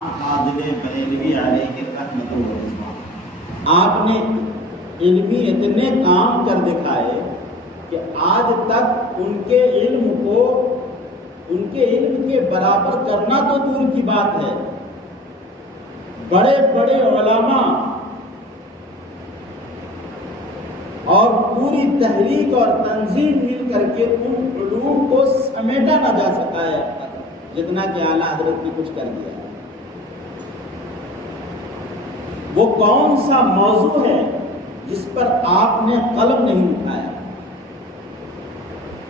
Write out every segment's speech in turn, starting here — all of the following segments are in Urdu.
فاضل بریلوی علیہ رحمۃ اللہ، آپ نے علمی اتنے کام کر دکھائے کہ آج تک ان کے علم کے برابر کرنا تو دور کی بات ہے، بڑے بڑے علماء اور پوری تحریک اور تنظیم مل کر کے ان علوم کو سمیٹا نہ جا سکا ہے اب تک، جتنا کہ اعلیٰ حضرت نے کچھ کر دیا۔ وہ کون سا موضوع ہے جس پر آپ نے قلم نہیں اٹھایا؟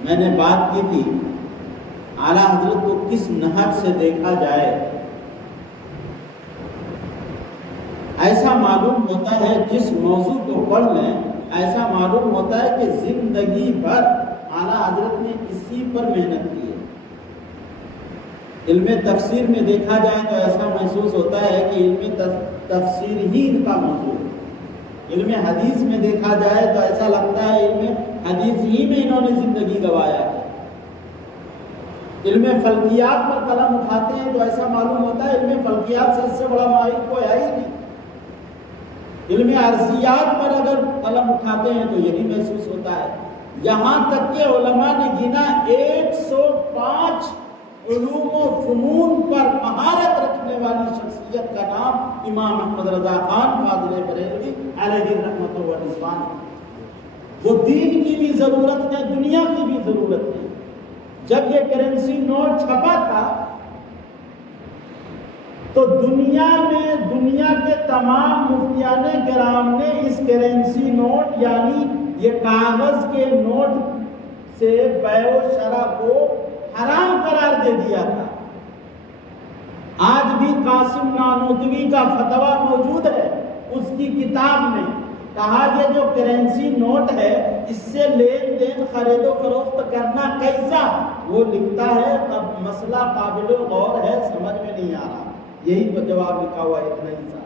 میں نے بات کی تھی اعلیٰ حضرت کو کس نہج سے دیکھا جائے، ایسا معلوم ہوتا ہے جس موضوع کو پڑھ لیں ایسا معلوم ہوتا ہے کہ زندگی بھر اعلیٰ حضرت نے اسی پر محنت کی ہے۔ علم تفسیر میں دیکھا جائے تو ایسا محسوس ہوتا ہے کہ علم تفسیر ہی ان کا موضوع ہے، علم حدیث میں دیکھا جائے تو ایسا لگتا ہے علم حدیث ہی میں انہوں نے زندگی گوایا ہے، علم فلکیات پر قلم اٹھاتے ہیں تو ایسا معلوم ہوتا ہے علم فلکیات سے اس سے بڑا ماہر کوئی ہے ہی نہیں، علم ارضیات پر اگر قلم اٹھاتے ہیں تو یہی محسوس ہوتا ہے۔ یہاں تک کہ علماء نے گنا 105 علوم و فنون پر مہارت رکھنے والی شخصیت کا نام امام احمد رضا خان فاضل بریلوی علیہ رحمۃ اللہ۔ وہ دین کی بھی ضرورت ہے، دنیا کی بھی ضرورت ہے۔ جب یہ کرنسی نوٹ چھپا تھا تو دنیا کے تمام مفتیان کرام نے اس کرنسی نوٹ یعنی یہ کاغذ کے نوٹ سے بیع و شرع کو حرام قرار دے دیا تھا۔ آج بھی قاسم نانوتوی کا فتویٰ موجود ہے، اس کی کتاب میں کہا یہ جو کرنسی نوٹ ہے اس سے لین دین خرید و فروخت کرنا کیسا، وہ لکھتا ہے اب مسئلہ قابل غور ہے، سمجھ میں نہیں آ رہا، یہی جواب لکھا ہوا ہے اتنا ہی سا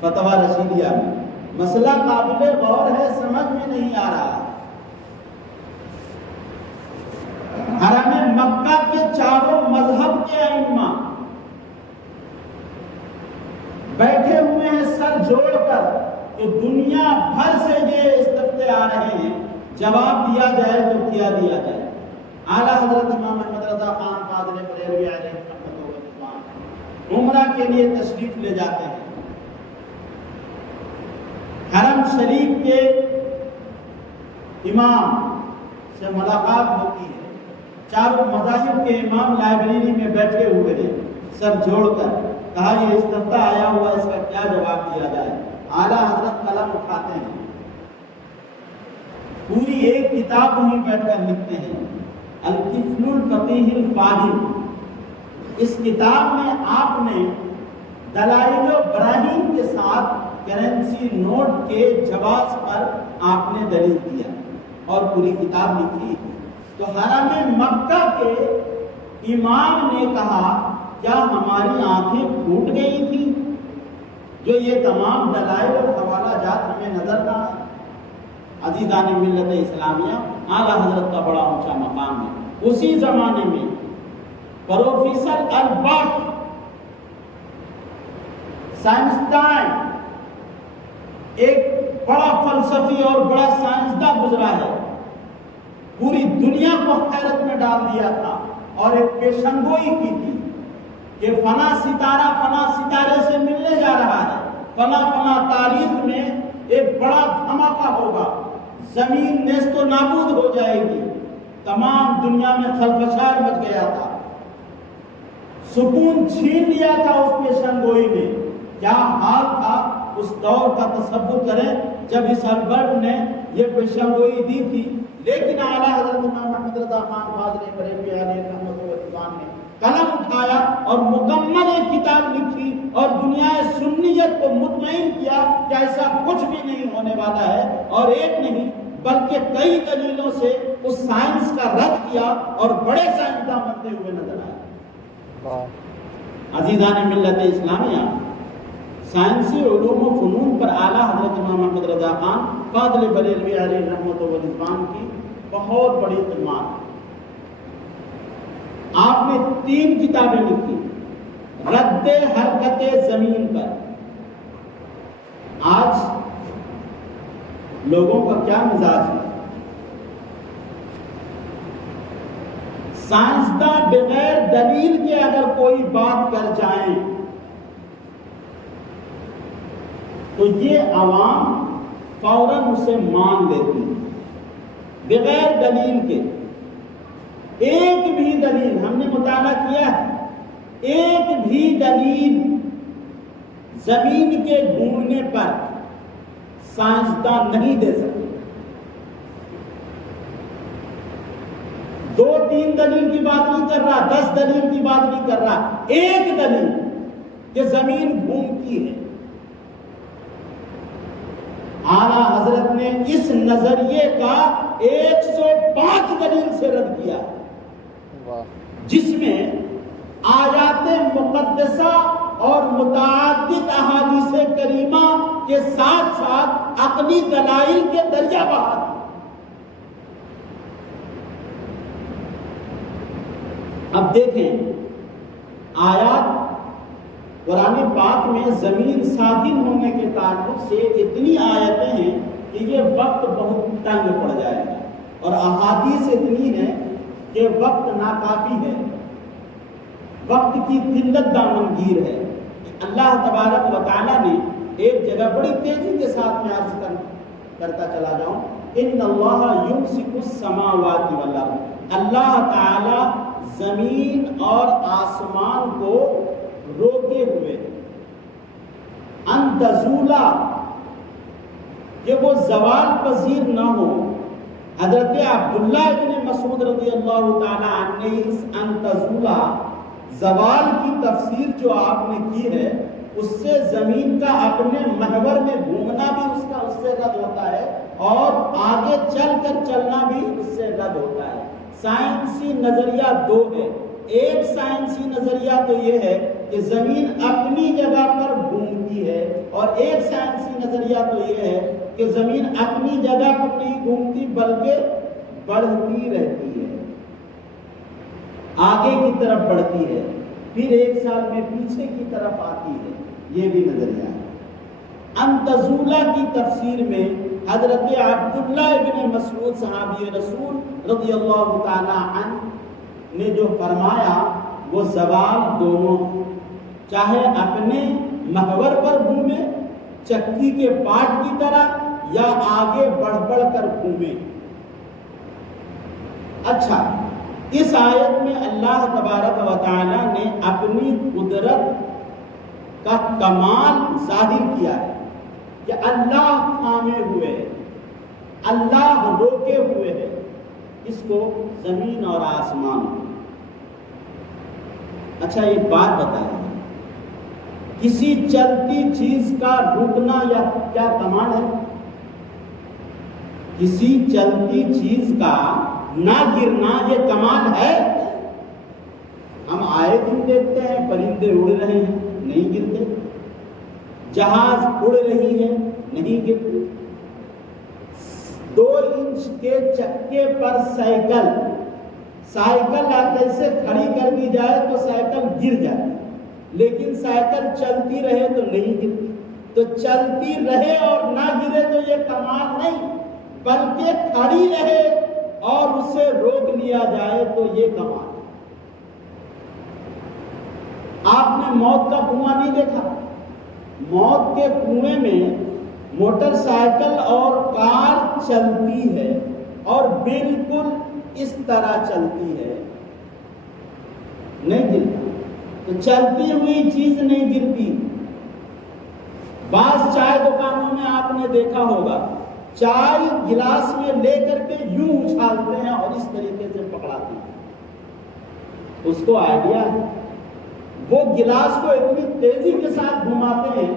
فتویٰ رشیدیہ میں، مسئلہ قابل غور ہے، سمجھ میں نہیں آ رہا۔ حرم مکہ کے چاروں مذہب کے ائمہ بیٹھے ہوئے ہیں سر جوڑ کر کہ دنیا بھر سے یہ استفتاء آ رہے ہیں، جواب دیا جائے تو کیا دیا جائے۔ اعلیٰ حضرت امام احمد رضا خان فاضل بریلوی علیہ رحمۃ اللہ عمرہ کے لیے تشریف لے جاتے ہیں، حرم شریف کے امام سے ملاقات ہوتی ہے، چاروں مذاہب کے امام لائبریری میں بیٹھے ہوئے ہیں سر جوڑ کر، کہا یہ استفتاء آیا ہوا اس کا کیا جواب دیا جائے۔ اعلیٰ حضرت قلم اٹھاتے ہیں، پوری ایک کتاب وہیں بیٹھ کر لکھتے ہیں، الطفل الفقیہ الفاضل۔ اس کتاب میں آپ نے دلائل و براہین کے ساتھ کرنسی نوٹ کے جواز پر آپ نے دلیل دیا اور پوری کتاب لکھی۔ تو حرم مکہ کے امام نے کہا کیا ہماری آنکھیں پھوٹ گئی تھی جو یہ تمام دلائل اور حوالہ جات ہمیں نظر نہ آئے؟ عزیزان ملت اسلامیہ، اعلیٰ حضرت کا بڑا اونچا مقام ہے۔ اسی زمانے میں پروفیسر البرٹ سائنسدان، ایک بڑا فلسفی اور بڑا سائنسداں گزرا ہے، پوری دنیا کو حیرت میں ڈال دیا تھا اور ایک پیشنگوئی کی تھی کہ فلاں ستارہ فلاں ستارے سے ملنے جا رہا ہے، فلاں فلاں تاریخ میں ایک بڑا دھماکہ ہوگا، زمین نیست و نابود ہو جائے گی، تمام دنیا میں خلفشار مچ گیا تھا، سکون چھین لیا تھا اس پیشنگوئی نے۔ کیا حال تھا اس دور کا تصور کریں جب اس البرٹ نے یہ پیشنگوئی دی تھی، لیکن اعلیٰ حضرت امام احمد رضا خان فاضل بریلوی علیہ رحمۃ اللہ نے قلم اٹھایا اور مکمل ایک کتاب لکھی اور دنیا سنیت کو مطمئن کیا کہ ایسا کچھ بھی نہیں ہونے والا ہے، اور ایک نہیں بلکہ کئی دلیلوں سے اس سائنس کا رد کیا اور بڑے سائنسداں بنتے ہوئے نظر آئے۔ عزیزان ملت اسلامیہ، سائنسی علوم و فنون پر اعلیٰ حضرت امام احمد رضا خان فاضل بریلوی علیہ رحمۃ اللہ کی بہت بڑی خدمات۔ آپ نے 3 کتابیں لکھی، رد حرکت زمین پر. آج لوگوں کا کیا مزاج ہے؟ سائنسداں بغیر دلیل کے اگر کوئی بات کر جائیں تو یہ عوام فوراً اسے مان لیتی ہے بغیر دلیل کے. ایک بھی دلیل ہم نے مطالعہ کیا ہے، ایک بھی دلیل زمین کے گھومنے پر سائنسداں نہیں دے سکتے. 2-3 دلیل کی بات نہیں کر رہا، 10 دلیل کی بات نہیں کر رہا، ایک دلیل کہ زمین گھومتی ہے. اعلیٰ حضرت نے اس نظریے کا 105 دلیل سے رد کیا، جس میں آیات مقدسہ اور متعدد احادیث کریمہ کے ساتھ ساتھ عقلی دلائل کے دریا بہا. اب دیکھیں آیات قرآن پاک میں زمین ساکن ہونے کے تعلق سے اتنی آیتیں ہیں کہ یہ وقت بہت تنگ پڑ جائے گا، اور احادیث اتنی ہیں کہ وقت ناکافی ہے، وقت کی قلت دامنگیر ہے. اللہ تبارک و تعالیٰ نے ایک جگہ بڑی تیزی کے ساتھ میں عرض کرتا چلا جاؤں، ان اللہ یمسک السماوات والارض، اللہ تعالیٰ زمین اور آسمان کو روکے ہوئے ان تزولا، کہ وہ زوال پذیر نہ ہو. حضرت عبداللہ ابن مسعود رضی اللہ تعالی عنہ نے اس ان تزولا زوال کی تفسیر جو آپ نے کی ہے، اس سے زمین کا اپنے محور میں گھومنا بھی اس سے رد ہوتا ہے، اور آگے چل کر چلنا بھی اس سے رد ہوتا ہے. سائنسی نظریہ 2 ہے. ایک سائنسی نظریہ تو یہ ہے کہ زمین اپنی جگہ پر گھومتی ہے، اور ایک سائنسی نظریہ تو یہ ہے کہ زمین اپنی جگہ پر نہیں گھومتی بلکہ بڑھتی رہتی ہے، آگے کی طرف بڑھتی ہے، پھر 1 سال میں پیچھے کی طرف آتی ہے. یہ بھی نظریہ ہے. ان تزولا کی تفسیر میں حضرت عبداللہ ابن مسعود صحابی رسول رضی اللہ تعالی عنہ نے جو فرمایا وہ زوال دونوں، چاہے اپنے محور پر گھومے چکی کے پاٹ کی طرح، یا آگے بڑھ بڑھ کر گھومے. اچھا، اس آیت میں اللہ تبارک و تعالی نے اپنی قدرت کا کمال ظاہر کیا ہے کہ اللہ تھامے ہوئے ہے، اللہ روکے ہوئے ہے، اس کو زمین اور آسمان. اچھا ایک بات بتائیں، کسی چلتی چیز کا رکنا یا کیا کمال ہے؟ کسی چلتی چیز کا نہ گرنا یہ کمال ہے؟ ہم آئے دن دیکھتے ہیں پرندے اڑ رہے ہیں نہیں گرتے، جہاز اڑ رہی ہے نہیں گرتے. 2 انچ کے چکے پر سائیکل ایسے کھڑی کر دی جائے تو سائیکل گر جاتی، لیکن سائیکل چلتی رہے تو نہیں گرتی. تو چلتی رہے اور نہ گرے تو یہ کمال نہیں، بلکہ کھڑی رہے اور اسے روک لیا جائے تو یہ کمال. آپ نے موت کا کنواں نہیں دیکھا؟ موت کے کنویں میں موٹر سائیکل اور کار چلتی ہے، اور بالکل اس طرح چلتی ہے، نہیں گرتی. تو چلتی ہوئی چیز نہیں گرتی. بعض چائے دکانوں میں آپ نے دیکھا ہوگا، چائے گلاس میں لے کر کے یوں اچھالتے ہیں اور اس طریقے سے پکڑاتے ہیں. اس کو آئیڈیا ہے، وہ گلاس کو اتنی تیزی کے ساتھ گھماتے ہیں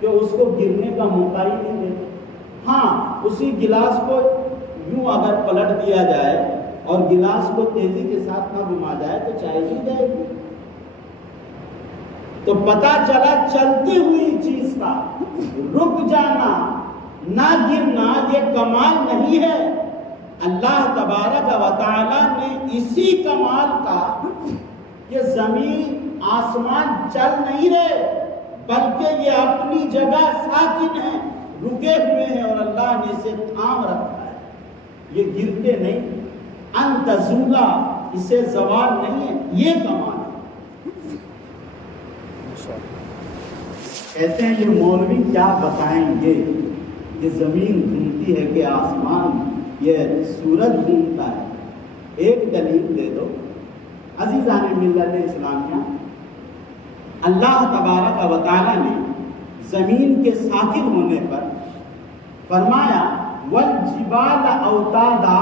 کہ اس کو گرنے کا موقع ہی نہیں دیتے. ہاں، اسی گلاس کو یوں اگر پلٹ دیا جائے اور گلاس کو تیزی کے ساتھ نہ گھما جائے تو چائے گر جائے گی. تو پتہ چلا چلتی ہوئی چیز کا رک جانا، نہ گرنا یہ کمال نہیں ہے. اللہ تبارک و تعالی نے اسی کمال کا کہ زمین آسمان چل نہیں رہے، بلکہ یہ اپنی جگہ ساکن ہیں، رکے ہوئے ہیں، اور اللہ نے اسے تھام رکھا ہے، یہ گرتے نہیں، ان تزولا، اسے زوال نہیں ہے، یہ کمال ہے۔ کہتے ہیں یہ مولوی کیا بتائیں گے، یہ زمین گھومتی ہے کہ آسمان، یہ سورج گھومتا ہے، ایک دلیل دے دو۔ عزیزان ملت اسلامیہ، اللہ تبارک و تعالی نے زمین کے ساکن ہونے پر فرمایا والجبال اوتادا،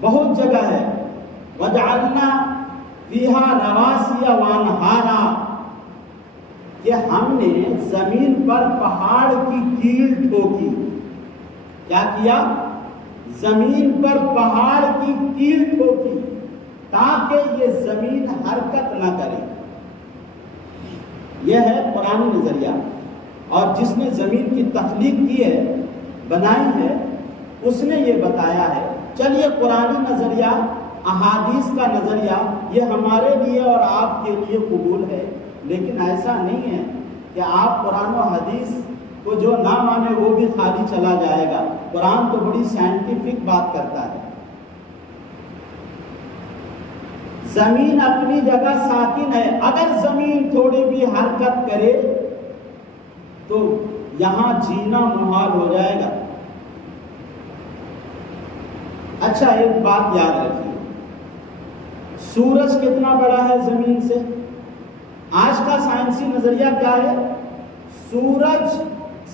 بہت جگہ ہے، وجعلنا فیہا رواسی وانہارا، کہ ہم نے زمین پر پہاڑ کی کیل ٹھوکی۔ کیا کیا؟ زمین پر پہاڑ کی کیل ٹھوکی تاکہ یہ زمین حرکت نہ کرے۔ یہ ہے قرآنی نظریہ، اور جس نے زمین کی تخلیق کی ہے، بنائی ہے، اس نے یہ بتایا ہے۔ چلیے قرآنی نظریہ، احادیث کا نظریہ، یہ ہمارے لیے اور آپ کے لیے قبول ہے، لیکن ایسا نہیں ہے کہ آپ قرآن و حدیث کو جو نہ مانے وہ بھی خالی چلا جائے گا۔ قرآن تو بڑی سائنٹیفک بات کرتا ہے۔ زمین اپنی جگہ ساکن ہے، اگر زمین تھوڑی بھی حرکت کرے تو یہاں جینا محال ہو جائے گا۔ اچھا ایک بات یاد رکھیے، سورج کتنا بڑا ہے زمین سے؟ آج کا سائنسی نظریہ کیا ہے؟ سورج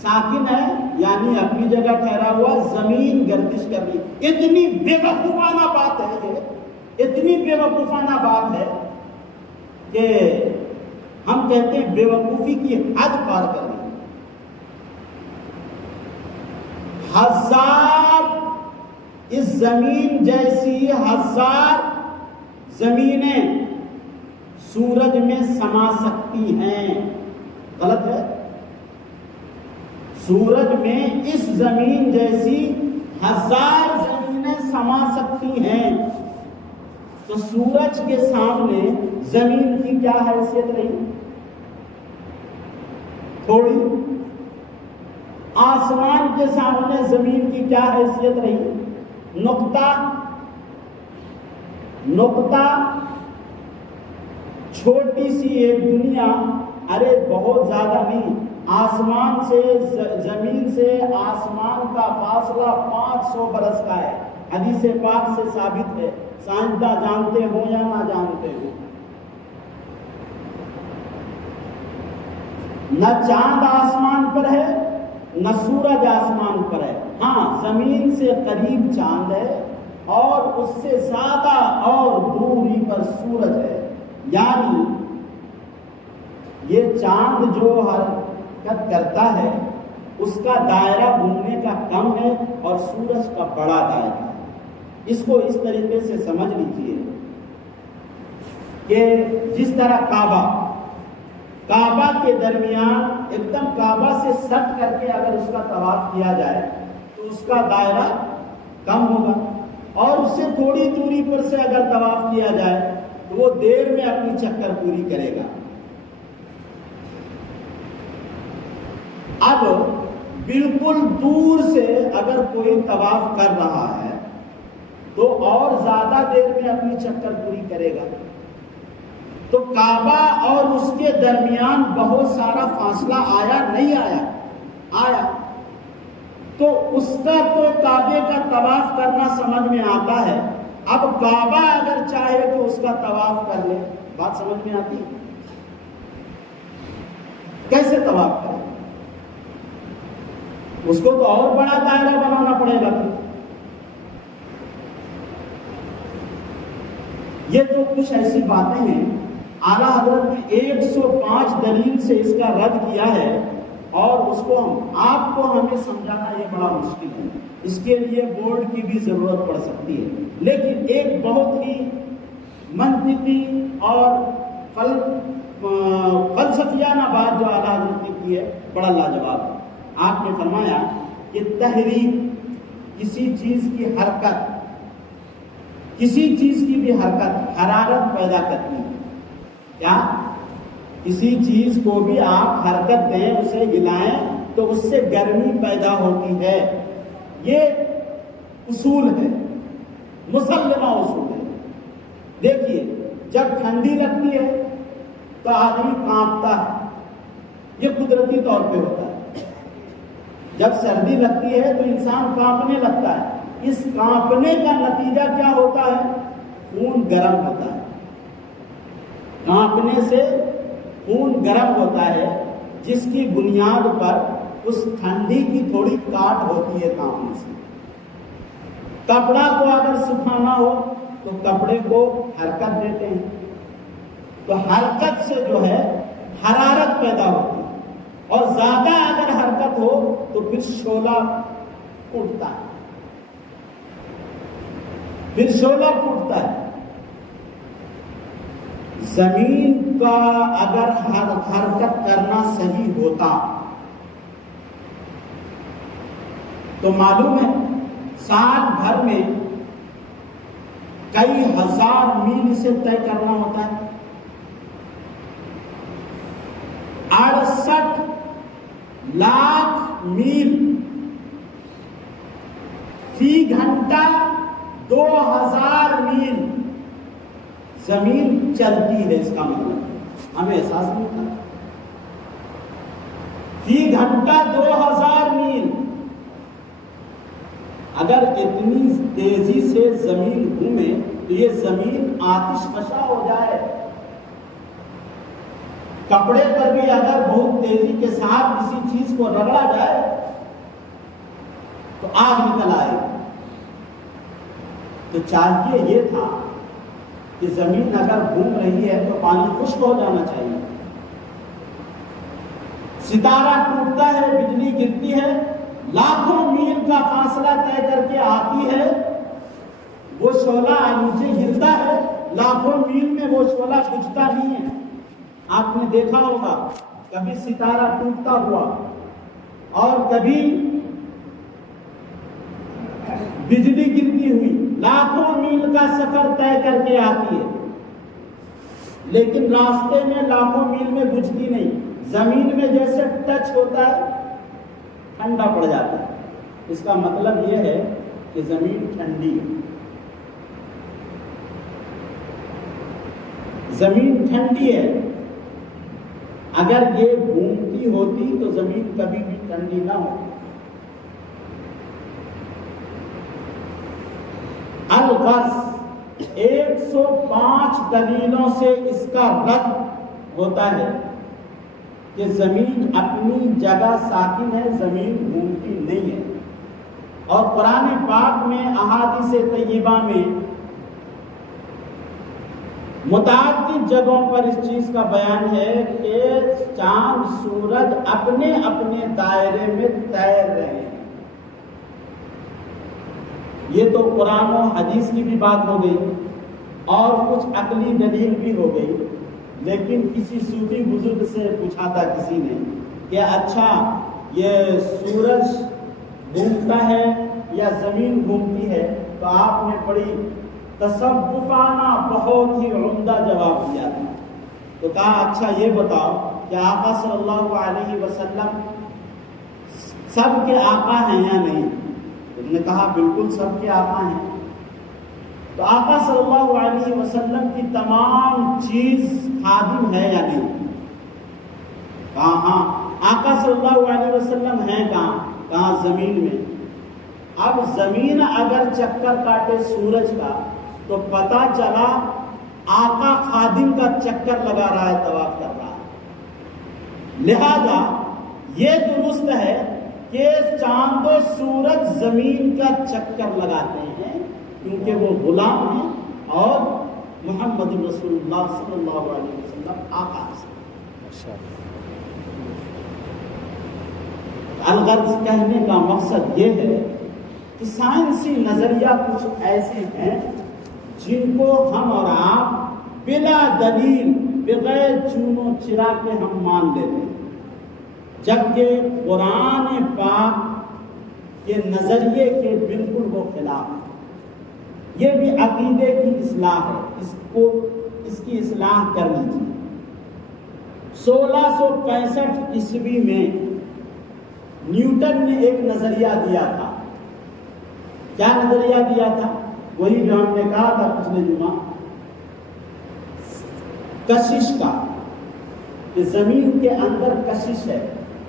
ساکن ہے، یعنی اپنی جگہ ٹھہرا ہوا، زمین گردش کر رہی۔ اتنی بے وقوفانہ بات ہے یہ، اتنی بے وقوفانہ بات ہے کہ ہم کہتے ہیں بے وقوفی کی حد پار کر رہی۔ ہزار اس زمین جیسی ہزار زمینیں سورج میں سما سکتی ہیں۔ غلط ہے؟ سورج میں اس زمین جیسی ہزار زمینیں سما سکتی ہیں، تو سورج کے سامنے زمین کی کیا حیثیت رہی؟ تھوڑی۔ آسمان کے سامنے زمین کی کیا حیثیت رہی؟ نقطہ۔ نقطہ، چھوٹی سی ایک دنیا، ارے بہت زیادہ نہیں، آسمان سے زمین سے آسمان کا فاصلہ 500 برس کا ہے، حدیث پاک سے ثابت ہے، سائنسداں جانتے ہوں یا نہ جانتے ہوں۔ نہ چاند آسمان پر ہے، نہ سورج آسمان پر ہے، ہاں زمین سے قریب چاند ہے اور اس سے زیادہ اور دوری پر سورج ہے، یعنی یہ چاند جو حرکت کرتا ہے اس کا دائرہ گھومنے کا کم ہے اور سورج کا بڑا دائرہ ہے۔ اس کو اس طریقے سے سمجھ لیجئے کہ جس طرح کعبہ کے درمیان ایک دم کعبہ سے سٹ کر کے اگر اس کا طواف کیا جائے تو اس کا دائرہ کم ہوگا، اور اس سے تھوڑی دوری پر سے اگر طواف کیا جائے تو وہ دیر میں اپنی چکر پوری کرے گا۔ اب بالکل دور سے اگر کوئی طواف کر رہا ہے تو اور زیادہ دیر میں اپنی چکر پوری کرے گا، تو کعبہ اور اس کے درمیان بہت سارا فاصلہ آیا نہیں آیا؟ آیا۔ تو اس کا تو کعبے کا طواف کرنا سمجھ میں آتا ہے، اب کعبہ اگر چاہے تو اس کا طواف کر لے، بات سمجھ میں آتی ہے؟ کیسے طواف کرے؟ اس کو تو اور بڑا دائرہ بنانا پڑے گا۔ یہ تو کچھ ایسی باتیں ہیں، اعلیٰ حضرت نے 105 دلیل سے اس کا رد کیا ہے، اور اس کو آپ کو ہمیں سمجھانا یہ بڑا مشکل ہے، اس کے لیے بورڈ کی بھی ضرورت پڑ سکتی ہے، لیکن ایک بہت ہی منطقی اور فلسفیانہ بات جو اعلیٰ حضرت نے کی ہے بڑا لاجواب ہے۔ آپ نے فرمایا کہ تحریک، کسی چیز کی حرکت، کسی چیز کی بھی حرکت حرارت پیدا کرتی ہے. کیا؟ کسی چیز کو بھی آپ حرکت دیں، اسے ہلائیں تو اس سے گرمی پیدا ہوتی ہے. یہ اصول ہے، مسلمہ اصول ہے. دیکھیے، جب ٹھنڈی لگتی ہے تو آدمی کانپتا ہے، یہ قدرتی طور پہ ہوتا ہے. جب سردی لگتی ہے تو انسان کانپنے لگتا ہے. اس کانپنے کا نتیجہ کیا ہوتا ہے؟ خون گرم ہوتا ہے. کانپنے سے خون گرم ہوتا ہے، جس کی بنیاد پر اس ٹھنڈی کی تھوڑی کاٹ ہوتی ہے کانپنے سے. کپڑا کو اگر سکھانا ہو تو کپڑے کو حرکت دیتے ہیں، تو حرکت سے جو ہے حرارت پیدا ہوتی ہے، اور زیادہ اگر حرکت ہو تو پھر شعلہ اٹھتا ہے، پھر شعلہ پھوٹتا ہے. زمین کا اگر حرکت کرنا صحیح ہوتا تو معلوم ہے سال بھر میں کئی ہزار میل اسے طے کرنا ہوتا ہے. 68 لاکھ میل فی گھنٹہ 2000 میل زمین چلتی ہے. اس کا مطلب ہمیں احساس نہیں تھا. فی گھنٹہ 2000 میل. اگر اتنی تیزی سے زمین گھومے تو یہ زمین آتش فشاں ہو جائے. کپڑے پر بھی اگر بہت تیزی کے ساتھ کسی چیز کو رگڑا جائے تو آگ نکل آئے. تو چاہیے یہ تھا کہ زمین اگر گھوم رہی ہے تو پانی خشک ہو جانا چاہیے. ستارہ ٹوٹتا ہے، بجلی گرتی ہے، لاکھوں میل کا فاصلہ طے کر کے آتی ہے، وہ شعلہ نیچے گرتا ہے، لاکھوں میل میں وہ شعلہ بجھتا نہیں ہے. آپ نے دیکھا ہوگا کبھی ستارہ ٹوٹتا ہوا اور کبھی بجلی گرتی ہوئی لاکھوں میل کا سفر طے کر کے آتی ہے، لیکن راستے میں لاکھوں میل میں بجھتی نہیں. زمین میں جیسے ٹچ ہوتا ہے ٹھنڈا پڑ جاتا ہے. اس کا مطلب یہ ہے کہ زمین ٹھنڈی ہے. زمین ٹھنڈی ہے. اگر یہ گھومتی ہوتی تو زمین کبھی بھی ٹھنڈی نہ ہوتی. الغرض 105 دلیلوں سے اس کا رد ہوتا ہے کہ زمین اپنی جگہ ساکن ہے، زمین گھومتی نہیں ہے. اور قرآن پاک میں احادیث طیبہ میں متعدد جگہوں پر اس چیز کا بیان ہے کہ چاند سورج اپنے اپنے دائرے میں تیر رہے ہیں. یہ تو قرآن و حدیث کی بھی بات ہو گئی اور کچھ عقلی دلیل بھی ہو گئی. لیکن کسی صوفی بزرگ سے پوچھا تھا کسی نے کہ اچھا یہ سورج گھومتا ہے یا زمین گھومتی ہے؟ تو آپ نے بڑی تصوفانہ بہت ہی عمدہ جواب دیا تھا. تو کہا اچھا یہ بتاؤ کہ آقا صلی اللہ علیہ وسلم سب کے آقا ہیں یا نہیں؟ انہوں نے کہا بالکل سب کے آقا ہیں. تو آقا صلی اللہ علیہ وسلم کی تمام چیز خادم ہے یا نہیں؟ کہا ہاں. آقا صلی اللہ علیہ وسلم ہیں کہاں؟ کہاں؟ زمین میں. اب زمین اگر چکر کاٹے سورج کا تو پتہ چلا آقا خادم کا چکر لگا رہا ہے، طواف کر رہا ہے. لہذا یہ درست ہے کہ چاند و سورج زمین کا چکر لگاتے ہیں کیونکہ وہ غلام ہیں اور محمد رسول اللہ صلی اللہ علیہ وسلم آقا ہیں. الغرض کہنے کا مقصد یہ ہے کہ سائنسی نظریہ کچھ ایسے ہیں جن کو ہم اور آپ بلا دلیل بغیر چون و چرا کے ہم مان لیتے ہیں، جبکہ قرآن پاک کے نظریے کے بالکل وہ خلاف ہے. یہ بھی عقیدے کی اصلاح ہے، اس کی اصلاح کرنی چاہیے۔ 1665 عیسوی میں نیوٹن نے ایک نظریہ دیا تھا۔ کیا نظریہ دیا تھا؟ وہی جو ہم نے کہا تھا پچھلے جمعہ، کشش کا، کہ زمین کے اندر کشش ہے،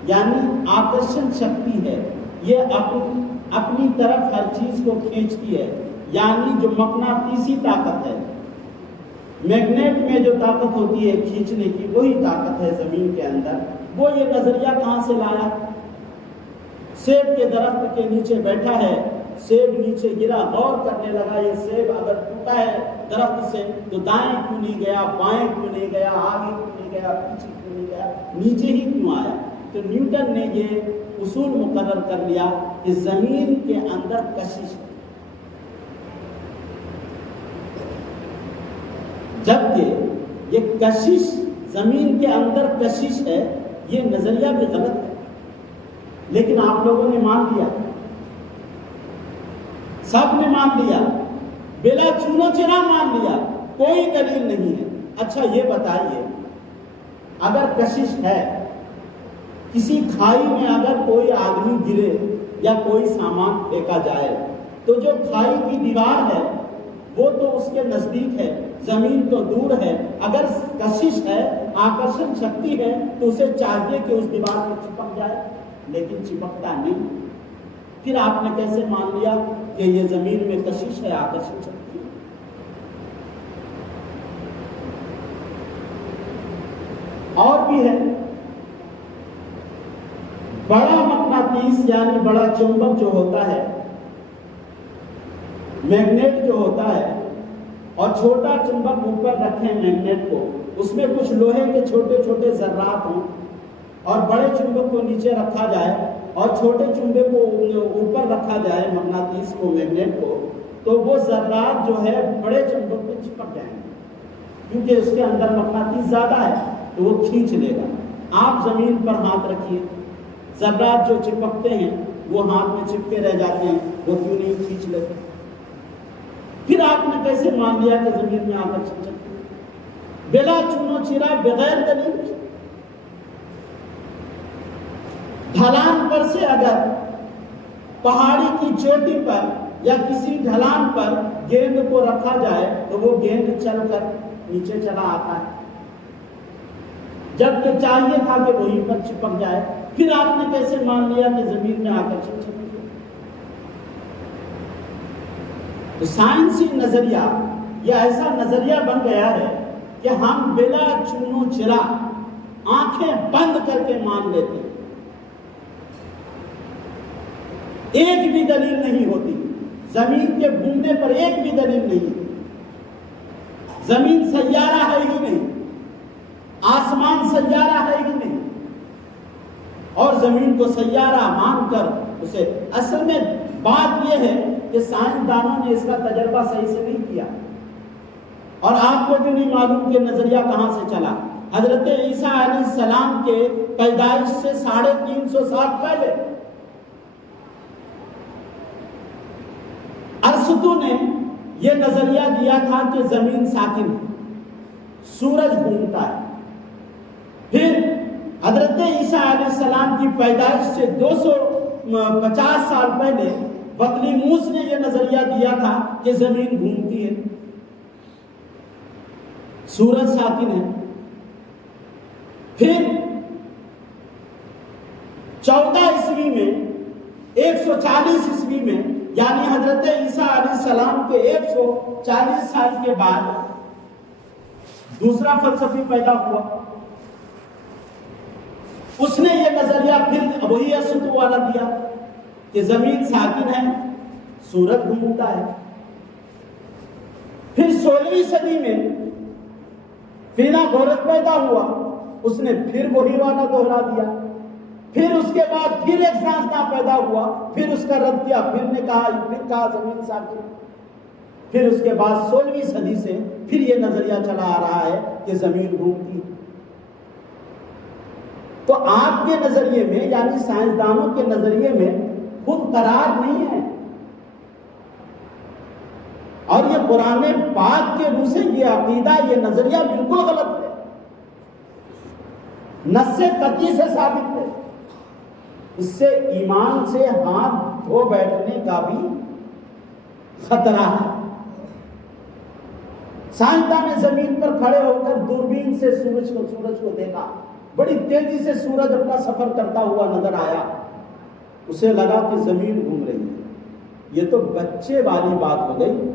یعنی آکرشن شکتی ہے، یہ اپنی طرف ہر چیز کو کھینچتی ہے، یعنی جو مقناطیسی طاقت ہے، میگنیٹ میں جو طاقت ہوتی ہے کھینچنے کی، وہی طاقت ہے زمین کے اندر۔ وہ یہ نظریہ کہاں سے لایا؟ سیب کے درخت کے نیچے بیٹھا ہے، سیب نیچے گرا، غور کرنے لگا یہ سیب اگر ٹوٹا ہے درخت سے تو دائیں کیوں نہیں گیا، بائیں کیوں نہیں گیا، آگے کیوں نہیں گیا، پیچھے کیوں نہیں گیا، نیچے ہی کیوں آیا؟ تو نیوٹن نے یہ اصول مقرر کر لیا کہ زمین کے اندر کشش ہے، جبکہ یہ کشش، زمین کے اندر کشش ہے، یہ نظریہ بھی غلط ہے، لیکن آپ لوگوں نے مان لیا، سب نے مان لیا، بلا چونو چرا مان لیا، کوئی دلیل نہیں ہے۔ اچھا یہ بتائیے، اگر کشش ہے، کسی کھائی میں اگر کوئی آدمی گرے یا کوئی سامان پھینکا جائے تو جو کھائی کی دیوار ہے وہ تو اس کے نزدیک ہے، زمین تو دور ہے، اگر کشش ہے، آکرشن شکتی ہے تو اسے چاہیے کہ اس دیوار میں چپک جائے، لیکن چپکتا نہیں۔ پھر آپ نے کیسے مان لیا کہ یہ زمین میں کشش ہے، آکرشن شکتی ہے؟ اور بھی ہے، بڑا مقناطیس یعنی بڑا چمبک جو ہوتا ہے، میگنیٹ جو ہوتا ہے، اور چھوٹا چمبک اوپر رکھیں میگنیٹ کو، اس میں کچھ لوہے کے چھوٹے چھوٹے ذرات ہوں، اور بڑے چمبک کو نیچے رکھا جائے اور چھوٹے چمبک کو اوپر رکھا جائے، مقناطیس کو، میگنیٹ کو، تو وہ ذرات جو ہے بڑے چمبک پہ چپک جائیں گے، کیونکہ اس کے اندر مقناطیس زیادہ ہے تو وہ کھینچ لے گا۔ آپ زمین پر ہاتھ رکھیے، ذرات جو چپکتے ہیں وہ ہاتھ میں چپکے رہ جاتے ہیں، وہ کیوں نہیں کھینچ لیتے؟ پھر آپ نے کیسے مان لیا کہ زمین میں آکرشن شکتی ہے؟ بلا چونو چرا، بغیر دلیل کے۔ ڈھلان پر سے اگر پہاڑی کی چوٹی پر یا کسی ڈھلان پر گیند کو رکھا جائے تو وہ گیند چل کر نیچے چلا آتا ہے، جبکہ چاہیے تھا کہ وہیں پر چپک جائے۔ پھر آپ نے کیسے مان لیا کہ زمین میں آکرشن شکتی ہے؟ تو سائنسی نظریہ یہ ایسا نظریہ بن گیا ہے کہ ہم بلا چونو چرا آنکھیں بند کر کے مان لیتے ہیں، ایک بھی دلیل نہیں ہوتی، زمین کے گھومنے پر ایک بھی دلیل نہیں، زمین سیارہ ہے ہی نہیں، آسمان سیارہ ہے ہی نہیں، اور زمین کو سیارہ مان کر اسے، اصل میں بات یہ ہے کہ سائنسدانوں نے اس کا تجربہ صحیح سے نہیں کیا، اور آپ کو بھی نہیں معلوم کہ نظریہ کہاں سے چلا۔ حضرت عیسیٰ علیہ السلام کے پیدائش سے 350 سال پہلے ارسطو نے یہ نظریہ دیا تھا کہ زمین ساکن ہے، سورج گھومتا ہے۔ پھر حضرت عیسیٰ علیہ السلام کی پیدائش سے 250 سال پہلے بطلیموس نے یہ نظریہ دیا تھا کہ زمین گھومتی ہے، سورج ساکن ہے۔ پھر 14 عیسوی میں، 140 عیسوی میں، یعنی حضرت عیسیٰ علیہ السلام کے 140 سال کے بعد دوسرا فلسفی پیدا ہوا، اس نے یہ نظریہ پھر وہی ارسطو والا دیا کہ زمین ساکن ہے، سورج گھومتا ہے۔ پھر 16ویں صدی میں فیثاغورس پیدا ہوا، اس نے پھر وہی والا دوہرا دیا۔ پھر اس کے بعد پھر ایک سائنسداں پیدا ہوا، پھر اس کا رد کیا، پھر کہا زمین ساکن۔ پھر اس کے بعد 16ویں صدی سے پھر یہ نظریہ چلا آ رہا ہے کہ زمین گھومتی ہے۔ تو آپ کے نظریے میں، یعنی سائنسدانوں کے نظریے میں خود قرار نہیں ہے، اور یہ قرآن پاک کے روح سے یہ عقیدہ، یہ نظریہ بالکل غلط ہے، نص قطعی سے ثابت ہے۔ اس سے ایمان سے ہاتھ دھو بیٹھنے کا بھی خطرہ ہے۔ سائنسدان نے زمین پر کھڑے ہو کر دوربین سے سورج کو دیکھا، بڑی تیزی سے سورج اپنا سفر کرتا ہوا نظر آیا، اسے لگا کہ زمین گھوم رہی ہے۔ یہ تو بچے والی بات ہو گئی،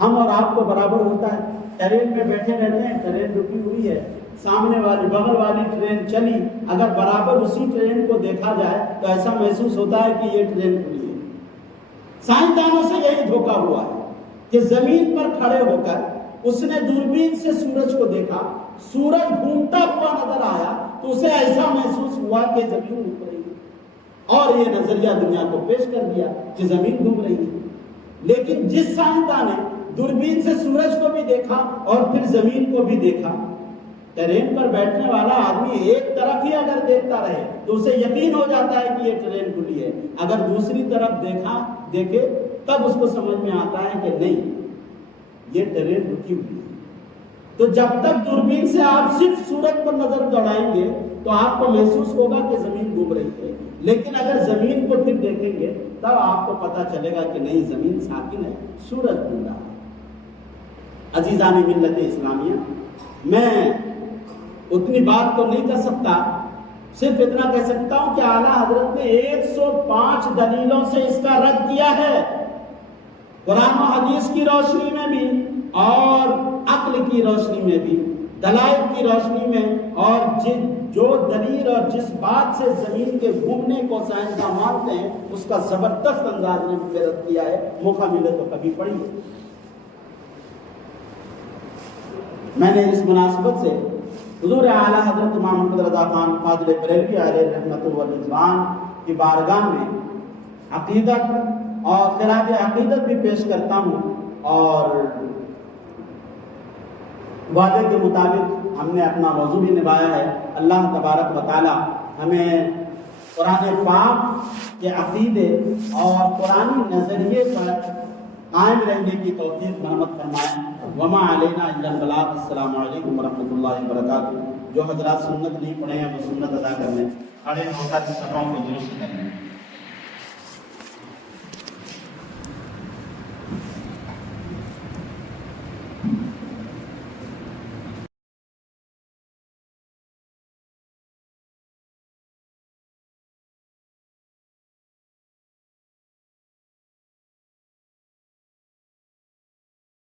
ہم اور آپ کو برابر ہوتا ہے، ٹرین میں بیٹھے رہتے ہیں، ٹرین رکی ہوئی ہے، سامنے والی بغل والی ٹرین چلی، اگر برابر اسی ٹرین کو دیکھا جائے تو ایسا محسوس ہوتا ہے کہ یہ ٹرین کھلی ہے۔ سائنسدانوں سے یہی دھوکا ہوا ہے کہ زمین پر کھڑے ہو کر اس نے دوربین سے سورج کو دیکھا، سورج گھومتا ہوا نظر آیا تو اسے ایسا محسوس ہوا کہ زمین گھوم رہی ہے، اور یہ نظریہ دنیا کو پیش کر دیا کہ زمین گھوم رہی ہے۔ لیکن جس سائنسدان نے دوربین سے سورج کو بھی دیکھا اور پھر زمین کو بھی دیکھا، ٹرین پر بیٹھنے والا آدمی ایک طرف ہی اگر دیکھتا رہے تو اسے یقین ہو جاتا ہے کہ یہ ٹرین کھلی ہے، اگر دوسری طرف دیکھے تب اس کو سمجھ میں آتا ہے کہ نہیں، یہ ٹرین رکی ہوئی ہے۔ تو جب تک دوربین سے آپ صرف سورج پر نظر دوڑائیں گے تو آپ کو محسوس ہوگا کہ زمین گھوم رہی ہے، لیکن اگر زمین کو پھر دیکھیں گے تب آپ کو پتا چلے گا کہ نہیں، زمین ساکن ہے، سورج گھوم رہا ہے۔ عزیزان ملت اسلامیہ، میں اتنی بات تو نہیں کر سکتا، صرف اتنا کہہ سکتا ہوں کہ اعلیٰ حضرت نے 105 دلیلوں سے اس کا رد کیا ہے، قرآن و حدیث کی روشنی میں بھی اور عقل کی روشنی میں بھی، دلائل کی روشنی میں، اور جو دلیل اور جس بات سے زمین کے گھومنے کو سائنسداں مانتے ہیں اس کا زبردست انداز میں رد کیا ہے، موقع ملے تو کبھی پڑھیے۔ میں نے اس مناسبت سے حضور اعلیٰ حضرت امام محمد رضا خان فاضل بریلوی علیہ رحمۃ والرضوان کی بارگاہ میں عقیدت اور خراج عقیدت بھی پیش کرتا ہوں، اور وعدے کے مطابق ہم نے اپنا موضوع بھی نبھایا ہے۔ اللہ تبارک و تعالی ہمیں قرآن پاک کے عقیدے اور قرآنی نظریے پر قائم رہنے کی توفیق مرحمت فرمائیں۔ وما علینا الا البلاغ۔ السلام علیکم ورحمۃ اللہ وبرکاتہ۔ جو حضرات سنت نہیں پڑھے ہیں وہ سنت ادا کر لیں، کھڑے ہو کر صفوں کو درست کر لیں۔